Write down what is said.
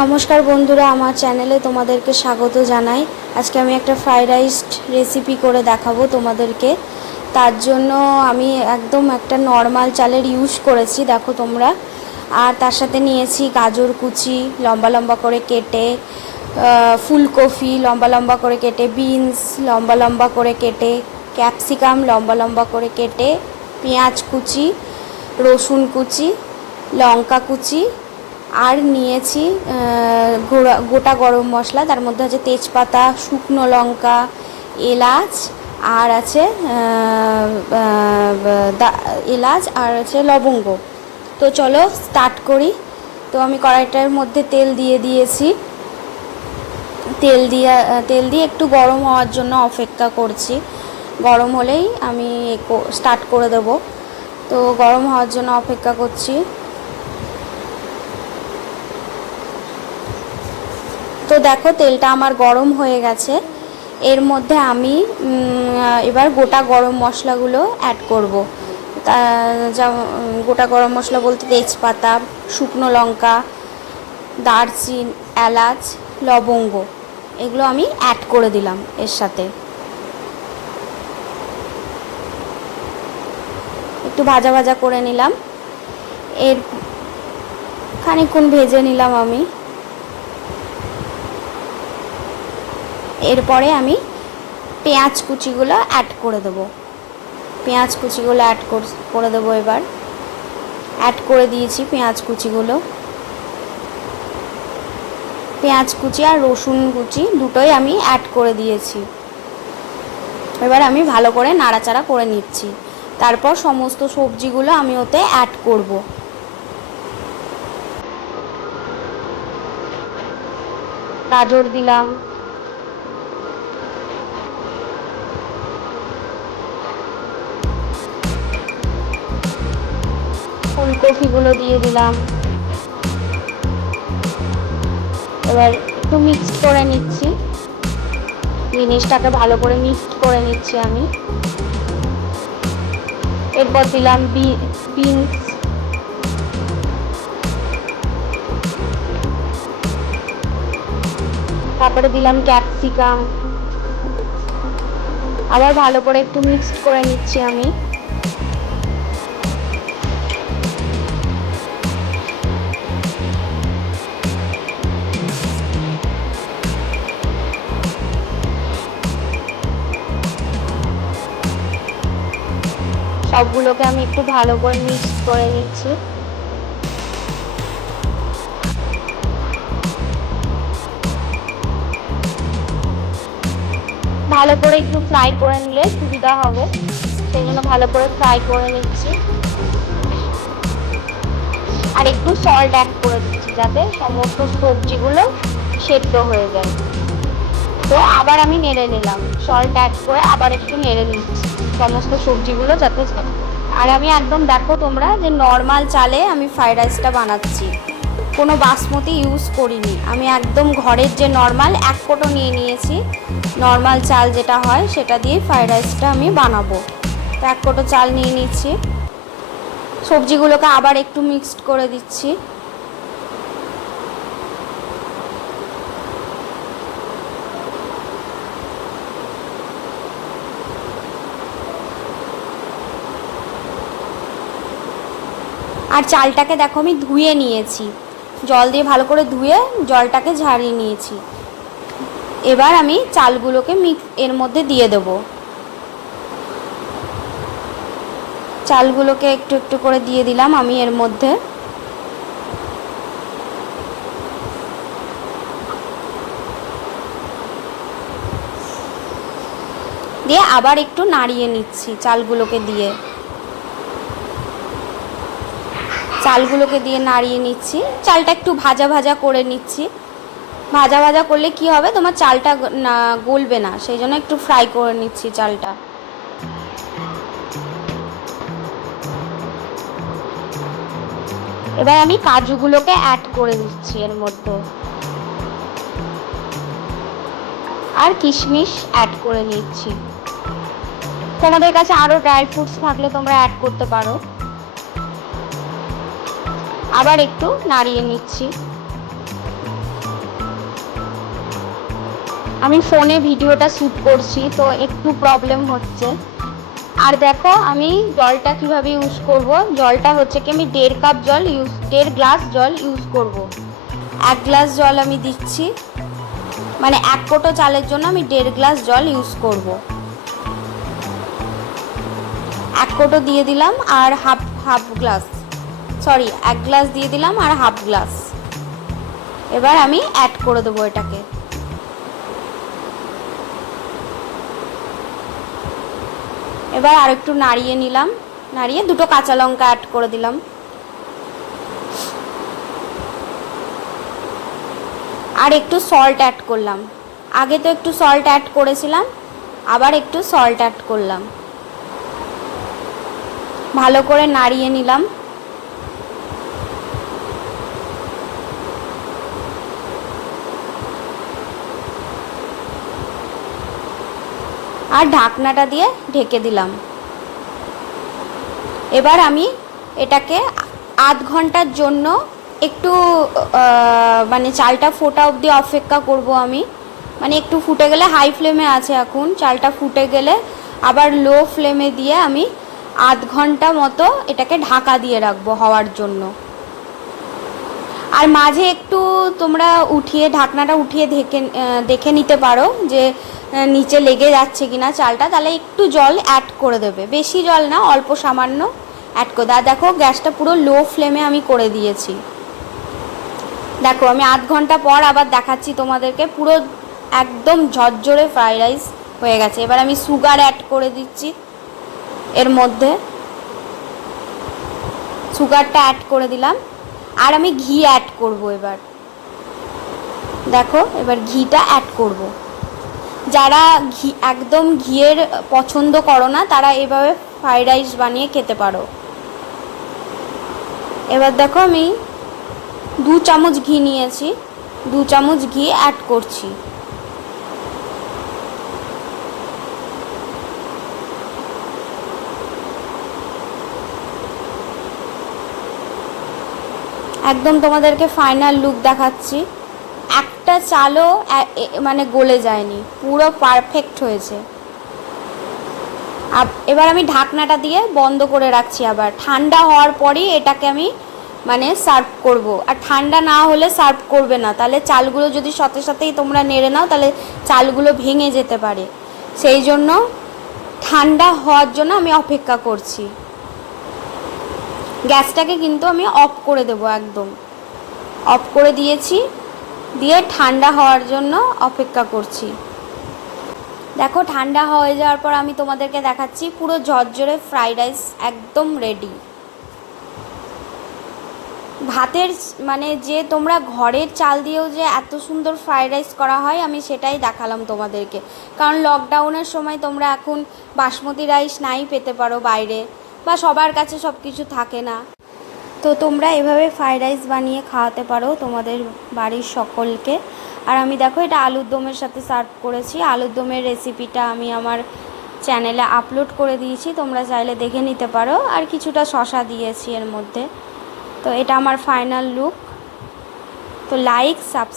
নমস্কার বন্ধুরা, আমার চ্যানেলে তোমাদেরকে স্বাগত জানাই। আজকে আমি একটা ফ্রাইড রাইস রেসিপি করে দেখাবো তোমাদেরকে। তার জন্য আমি একদম একটা নর্মাল চালের ইউজ করেছি, দেখো তোমরা। আর তার সাথে নিয়েছি গাজর কুচি লম্বা লম্বা করে কেটে, ফুলকপি লম্বা লম্বা করে কেটে, বিনস লম্বা লম্বা করে কেটে, ক্যাপসিকাম লম্বা লম্বা করে কেটে, পেঁয়াজ কুচি, রসুন কুচি, লঙ্কা কুচি, আর নিয়েছি গোটা গরম মশলা। তার মধ্যে আছে তেজপাতা, শুকনো লঙ্কা, এলাচ, আর আছে এলাচ, আর আছে লবঙ্গ। তো চলো স্টার্ট করি। তো আমি কড়াইটার মধ্যে তেল দিয়ে দিয়েছি। তেল দিয়ে একটু গরম হওয়ার জন্য অপেক্ষা করছি। গরম হলেই আমি স্টার্ট করে দেব। তো গরম হওয়ার জন্য অপেক্ষা করছি। তো দেখো তেলটা আমার গরম হয়ে গেছে। এর মধ্যে আমি এবার গোটা গরম মশলাগুলো অ্যাড করব। গোটা গরম মশলা বলতে তেজপাতা, শুকনো লঙ্কা, দারচিনি, এলাচ, লবঙ্গ, এগুলো আমি অ্যাড করে দিলাম এর সাথে। একটু ভাজা ভাজা করে নিলাম। এর খানিকক্ষণ ভেজে নিলাম আমি। এরপরে আমি পেঁয়াজ কুচিগুলো অ্যাড করে দেবো। পেঁয়াজ কুচিগুলো অ্যাড করে দেবো। এবার অ্যাড করে দিয়েছি পেঁয়াজ কুচিগুলো। পেঁয়াজ কুচি আর রসুন কুচি দুটোই আমি অ্যাড করে দিয়েছি। এবার আমি ভালো করে নাড়াচাড়া করে নিচ্ছি। তারপর সমস্ত সবজিগুলো আমি ওতে অ্যাড করব। গাজর দিলাম, ফুলকপিগুলো দিয়ে দিলাম। এবার একটু মিক্স করে নিচ্ছি, জিনিসটাকে ভালো করে মিক্স করে নিচ্ছি আমি। এরপর দিলাম বিনস, তারপরে দিলাম ক্যাপসিকাম। আবার ভালো করে একটু মিক্সড করে নিচ্ছি আমি। সবগুলোকে আমি একটু ভালো করে মিক্স করে নিচ্ছি। ভালো করে একটু ফ্রাই করে নিলে সুবিধা হবে, সেই জন্য ভালো করে ফ্রাই করে নিচ্ছি। আর একটু সল্ট অ্যাড করে দিচ্ছি যাতে সমস্ত সবজিগুলো সেদ্ধ হয়ে যায়। তো আবার আমি নেড়ে নিলাম, সল্ট অ্যাড করে আবার একটু নেড়ে নিচ্ছি সমস্ত সবজিগুলো যাতে। আর আমি একদম দেখো তোমরা যে নর্মাল চালে আমি ফ্রাইড রাইসটা বানাচ্ছি, কোনো বাসমতি ইউজ করিনি। আমি একদম ঘরের যে নর্মাল এক কোটো নিয়ে নিয়েছি, নর্মাল চাল যেটা হয় সেটা দিয়ে ফ্রাইড রাইসটা আমি বানাবো। তো এক কোটো চাল নিয়ে নিচ্ছি। সবজিগুলোকে আবার একটু মিক্সড করে দিচ্ছি। আর চালটাকে দেখো আমি ধুয়ে নিয়েছি, জল দিয়ে ভালো করে ধুয়ে জলটাকে ঝারিয়ে নিয়েছি। এবার আমি চালগুলোকে এর মধ্যে দিয়ে দেব। চালগুলোকে একটু একটু করে দিয়ে দিলাম আমি এর মধ্যে। দিয়ে আবার একটু নাড়িয়ে নিচ্ছি চালগুলোকে দিয়ে। চালগুলোকে দিয়ে নাড়িয়ে নিচ্ছি। চালটা একটু ভাজা ভাজা করে নিচ্ছি। ভাজা ভাজা করলে কি হবে, তোমার চালটা গলবে না, সেই জন্য একটু ফ্রাই করে নিচ্ছি চালটা। এবার আমি কাজুগুলোকে অ্যাড করে দিচ্ছি এর মধ্যে, আর কিশমিশ অ্যাড করে নিচ্ছি। তোমাদের কাছে আরও ড্রাই ফ্রুটস থাকলে তোমরা অ্যাড করতে পারো। আবার একটু নাড়িয়ে নিচ্ছি। আমি ফোনে ভিডিওটা শ্যুট করছি, তো একটু প্রবলেম হচ্ছে। আর দেখো আমি জলটা কিভাবে ইউজ করব। জলটা হচ্ছে কি আমি 1.5 গ্লাস জল ইউজ করব। 1 গ্লাস জল আমি দিচ্ছি, মানে 1 কোটো চালের জন্য আমি 1.5 গ্লাস জল ইউজ করব। 1 কোটো দিয়ে দিলাম আর হাফ গ্লাস, 1 গ্লাস দিয়ে দিলাম আর হাফ গ্লাস। এবার আমি অ্যাড করে দেবো এটাকে। এবার আর একটু নাড়িয়ে নিলাম, নাড়িয়ে 2টো কাঁচা লঙ্কা অ্যাড করে দিলাম। আর একটু সল্ট অ্যাড করলাম। আগে তো একটু সল্ট অ্যাড করেছিলাম, আবার একটু সল্ট অ্যাড করলাম। ভালো করে নাড়িয়ে নিলাম। আর ঢাকনাটা দিয়ে ঢেকে দিলাম। এবার আমি এটাকে আধ ঘন্টার জন্য একটু মানে চালটা ফোটা অবধি অপেক্ষা করব আমি। মানে একটু ফুটে গেলে, হাই ফ্লেমে আছে এখন, চালটা ফুটে গেলে আবার লো ফ্লেমে দিয়ে আমি আধ ঘন্টা মতো এটাকে ঢাকা দিয়ে রাখবো হওয়ার জন্য। আর মাঝে একটু তোমরা ঢাকনাটা উঠিয়ে দেখে নিতে পারো যে নিচে লেগে যাচ্ছে কিনা চালটা, তাহলে একটু জল অ্যাড করে দেবে, বেশি জল না, অল্প সামান্য অ্যাড করে দেবে। আর দেখো গ্যাসটা পুরো লো ফ্লেমে আমি করে দিয়েছি। দেখো আমি আধ ঘন্টা পর আবার দেখাচ্ছি তোমাদেরকে, পুরো একদম ঝরঝরে ফ্রাইড রাইস হয়ে গেছে। এবার আমি সুগার অ্যাড করে দিচ্ছি এর মধ্যে, সুগারটা অ্যাড করে দিলাম। আর আমি ঘি অ্যাড করব এবার। দেখো এবার ঘিটা অ্যাড করব। যারা একদম ঘিয়ের পছন্দ করো না, তারা এভাবে ফ্রাইড রাইস বানিয়ে খেতে পারো। এবার দেখো আমি 2 চামচ ঘি নিয়েছি, 2 চামচ ঘি অ্যাড করছি। একদম তোমাদেরকে ফাইনাল লুক দেখাচ্ছি। একটা চালও মানে গলে যায়নি, পুরো পারফেক্ট হয়েছে। এবার আমি ঢাকনাটা দিয়ে বন্ধ করে রাখছি। আবার ঠান্ডা হওয়ার পরই এটাকে আমি মানে সার্ভ করব। আর ঠান্ডা না হলে সার্ভ করবে না, তাহলে চালগুলো যদি সাথে সাথেই তোমরা নেড়ে নাও তাহলে চালগুলো ভেঙে যেতে পারে। সেই জন্য ঠান্ডা হওয়ার জন্য আমি অপেক্ষা করছি। গ্যাসটাকে কিন্তু আমি অফ করে দেবো, একদম অফ করে দিয়েছি, দিয়ে ঠান্ডা হওয়ার জন্য অপেক্ষা করছি। দেখো ঠান্ডা হয়ে যাওয়ার পর আমি তোমাদেরকে দেখাচ্ছি, পুরো ঝরঝরে ফ্রাইড রাইস একদম রেডি। ভাতের মানে যে তোমরা ঘরের চাল দিয়েও যে এত সুন্দর ফ্রাইড রাইস করা হয়, আমি সেটাই দেখালাম তোমাদেরকে। কারণ লকডাউনের সময় তোমরা এখন বাসমতি রাইস নাই পেতে পারো বাইরে, বা সবার কাছে সব কিছু থাকে না। তো তোমরা এভাবে ফ্রাইড রাইস বানিয়ে খাওয়াতে পারো তোমাদের বাড়ির সকলকে। আর আমি দেখো এটা আলুর দমের সাথে সার্ভ করেছি। আলুর দমের রেসিপিটা আমি আমার চ্যানেলে আপলোড করে দিয়েছি, তোমরা চাইলে দেখে নিতে পারো। আর কিছুটা শসা দিয়েছি এর মধ্যে। তো এটা আমার ফাইনাল লুক। তো লাইক, সাবস্ক্রাইব